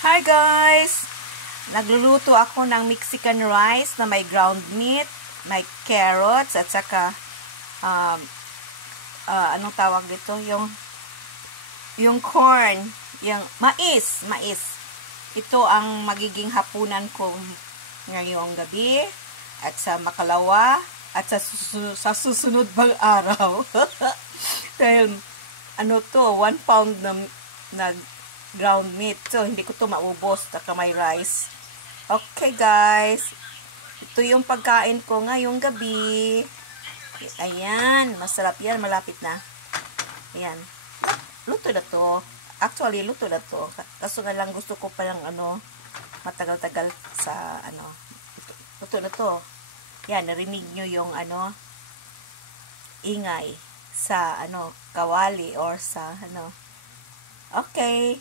Hi guys! Nagluluto ako ng Mexican rice na may ground meat, may carrots, at saka anong tawag dito? Yung corn, yung mais. Ito ang magiging hapunan ko ngayong gabi at sa makalawa at sa susunod pang araw. Dahil 1 pound na ground meat. So, hindi ko to maubos. Taka may rice. Okay, guys. Ito yung pagkain ko ngayong gabi. Ayan. Masarap yan. Malapit na. Ayan. Luto na to. Actually, luto na to. Kaso nga lang gusto ko palang matagal-tagal sa luto na to. Yan. Narinig nyo yung ingay sa kawali or sa Okay.